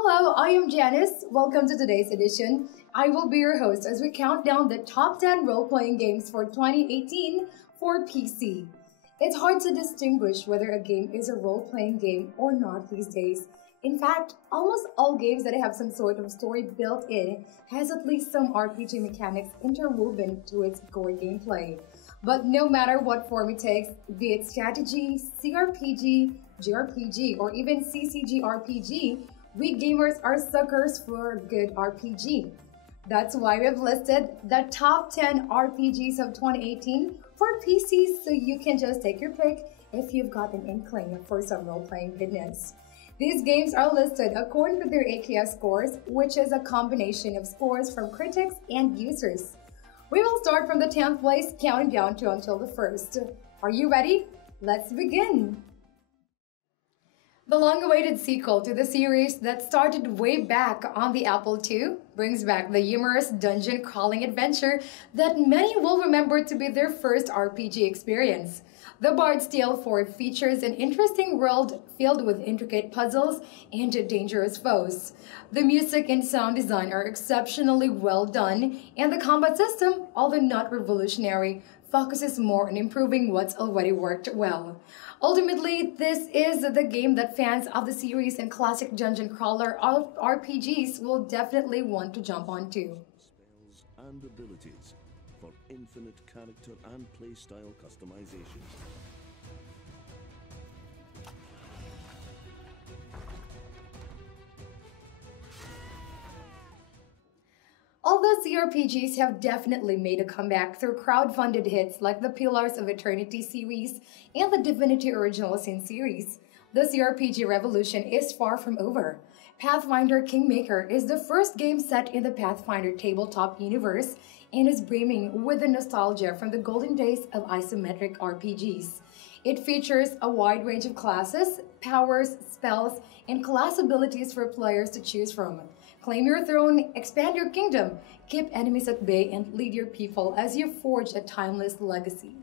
Hello, I am Janice. Welcome to today's edition. I will be your host as we count down the top 10 role-playing games for 2018 for PC. It's hard to distinguish whether a game is a role-playing game or not these days. In fact, almost all games that have some sort of story built in has at least some RPG mechanics interwoven to its core gameplay. But no matter what form it takes, be it strategy, cRPG, JRPG, or even CCG RPG, we gamers are suckers for a good RPG. That's why we've listed the top 10 RPGs of 2018 for PCs, so you can just take your pick if you've got an inkling for some role-playing goodness. These games are listed according to their AKS scores, which is a combination of scores from critics and users. We will start from the 10th place, counting down to until the 1st. Are you ready? Let's begin! The long-awaited sequel to the series that started way back on the Apple II brings back the humorous dungeon-crawling adventure that many will remember to be their first RPG experience. The Bard's Tale 4 features an interesting world filled with intricate puzzles and dangerous foes. The music and sound design are exceptionally well done, and the combat system, although not revolutionary, focuses more on improving what's already worked well. Ultimately, this is the game that fans of the series and classic dungeon crawler RPGs will definitely want to jump onto. Spells and abilities for infinite character and playstyle customization. Although cRPGs have definitely made a comeback through crowd-funded hits like the Pillars of Eternity series and the Divinity Original Sin series, the cRPG revolution is far from over. Pathfinder Kingmaker is the first game set in the Pathfinder tabletop universe and is brimming with the nostalgia from the golden days of isometric RPGs. It features a wide range of classes, powers, spells, and class abilities for players to choose from. Claim your throne, expand your kingdom, keep enemies at bay, and lead your people as you forge a timeless legacy.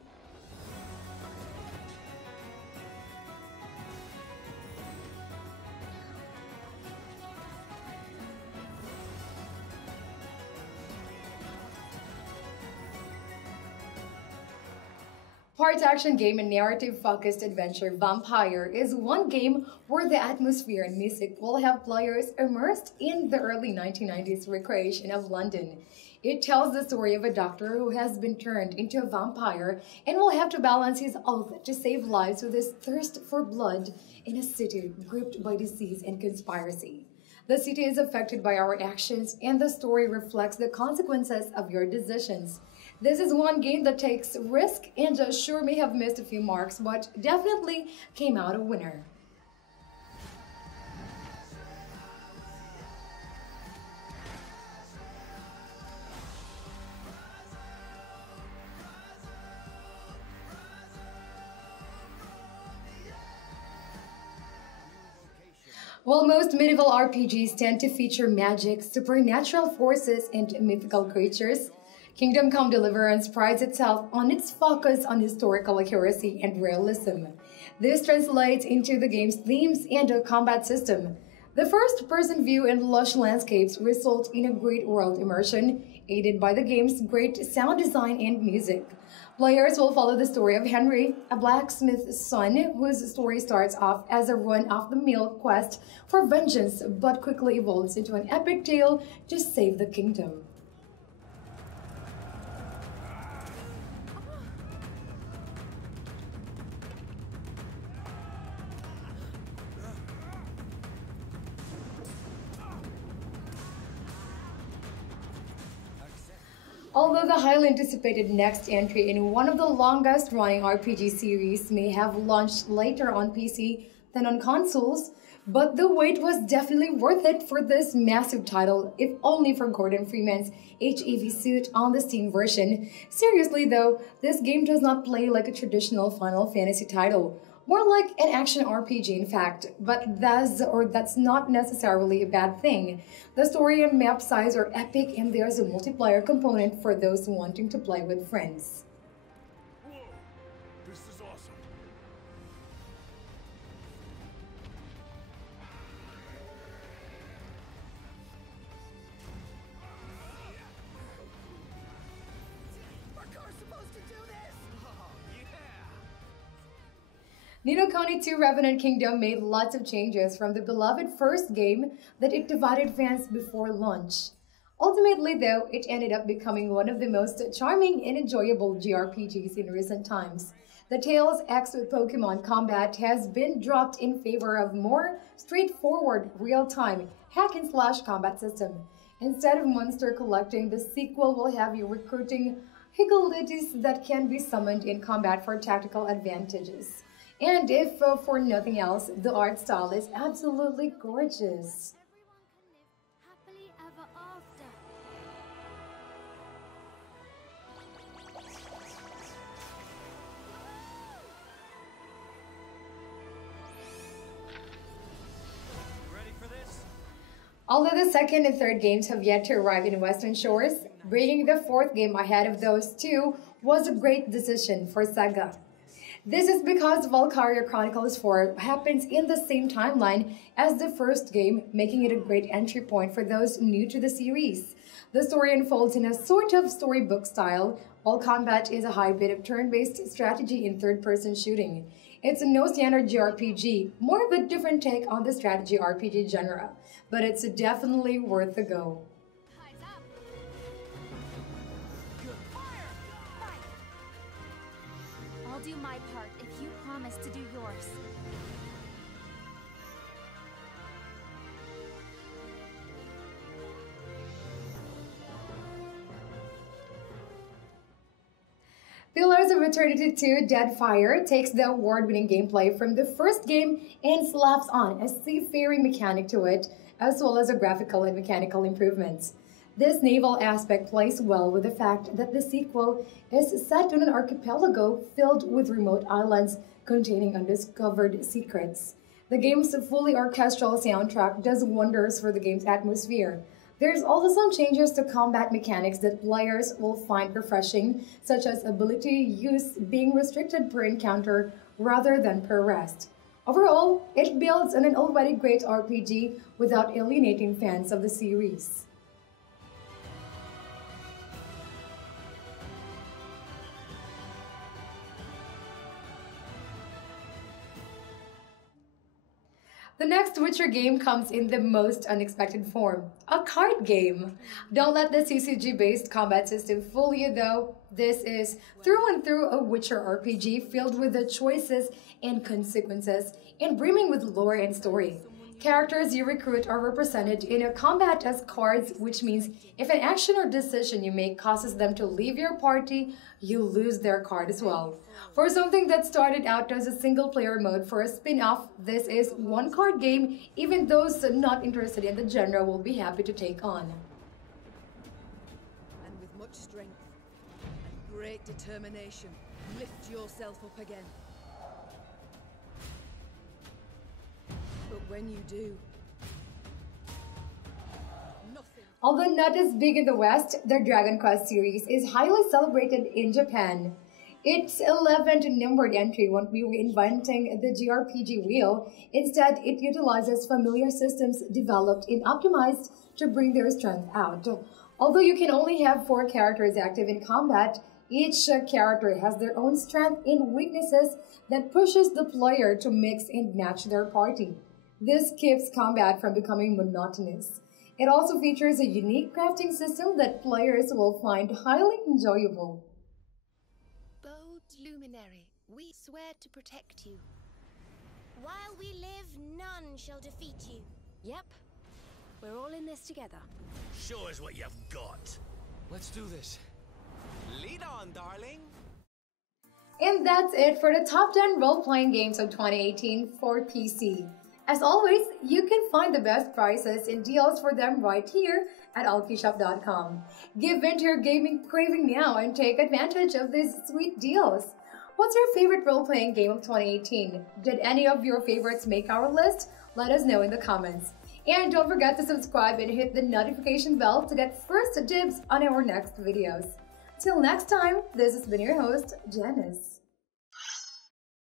Part action game and narrative-focused adventure Vampire is one game where the atmosphere and music will have players immersed in the early 1990s recreation of London. It tells the story of a doctor who has been turned into a vampire and will have to balance his oath to save lives with his thirst for blood in a city gripped by disease and conspiracy. The city is affected by our actions, and the story reflects the consequences of your decisions. This is one game that takes risk and sure may have missed a few marks, but definitely came out a winner. While most medieval RPGs tend to feature magic, supernatural forces, and mythical creatures, Come Deliverance prides itself on its focus on historical accuracy and realism. This translates into the game's themes and a combat system. The first-person view and lush landscapes result in a great world immersion, aided by the game's great sound design and music. Players will follow the story of Henry, a blacksmith's son whose story starts off as a run-of-the-mill quest for vengeance but quickly evolves into an epic tale to save the kingdom. Although the highly anticipated next entry in one of the longest-running RPG series may have launched later on PC than on consoles, but the wait was definitely worth it for this massive title, if only for Gordon Freeman's HEV suit on the Steam version. Seriously though, this game does not play like a traditional Final Fantasy title. More like an action RPG, in fact, but that's not necessarily a bad thing. The story and map size are epic, and there's a multiplayer component for those wanting to play with friends. Whoa! This is awesome! Ni no Kuni 2 Revenant Kingdom made lots of changes from the beloved first game that it divided fans before launch. Ultimately, though, it ended up becoming one of the most charming and enjoyable JRPGs in recent times. The Tales X with Pokemon combat has been dropped in favor of more straightforward, real-time, hack-and-slash combat system. Instead of monster collecting, the sequel will have you recruiting Higgledities that can be summoned in combat for tactical advantages. And if for nothing else, the art style is absolutely gorgeous. Although the second and third games have yet to arrive in Western shores, bringing the fourth game ahead of those two was a great decision for Sega. This is because Valkyria Chronicles 4 happens in the same timeline as the first game, making it a great entry point for those new to the series. The story unfolds in a sort of storybook style, while combat is a hybrid of turn-based strategy and third-person shooting. It's no standard JRPG, more of a different take on the strategy RPG genre, but it's definitely worth the go. I'll do my part if you promise to do yours. Pillars of Eternity 2 Deadfire takes the award-winning gameplay from the first game and slaps on a seafaring mechanic to it, as well as a graphical and mechanical improvements. This naval aspect plays well with the fact that the sequel is set on an archipelago filled with remote islands containing undiscovered secrets. The game's fully orchestral soundtrack does wonders for the game's atmosphere. There's also some changes to combat mechanics that players will find refreshing, such as ability use being restricted per encounter rather than per rest. Overall, it builds on an already great RPG without alienating fans of the series. The next Witcher game comes in the most unexpected form, a card game. Don't let the CCG-based combat system fool you though. This is through and through a Witcher RPG filled with the choices and consequences and brimming with lore and story. Characters you recruit are represented in a combat as cards, which means if an action or decision you make causes them to leave your party, you lose their card as well. For something that started out as a single-player mode for a spin-off, this is one card game even those not interested in the genre will be happy to take on. And with much strength and great determination, lift yourself up again. But when you do, nothing. Although not as big in the West, the Dragon Quest series is highly celebrated in Japan. Its 11th numbered entry won't be reinventing the JRPG wheel. Instead, it utilizes familiar systems developed and optimized to bring their strength out. Although you can only have 4 characters active in combat, each character has their own strength and weaknesses that pushes the player to mix and match their party. This keeps combat from becoming monotonous. It also features a unique crafting system that players will find highly enjoyable. Bold luminary, we swear to protect you. While we live, none shall defeat you. Yep, we're all in this together. Show us what you've got. Let's do this. Lead on, darling. And that's it for the top 10 role-playing games of 2018 for PC. As always, you can find the best prices and deals for them right here at alkishop.com. Give in to your gaming craving now and take advantage of these sweet deals. What's your favorite role-playing game of 2018? Did any of your favorites make our list? Let us know in the comments. And don't forget to subscribe and hit the notification bell to get first dibs on our next videos. Till next time, this has been your host, Janice.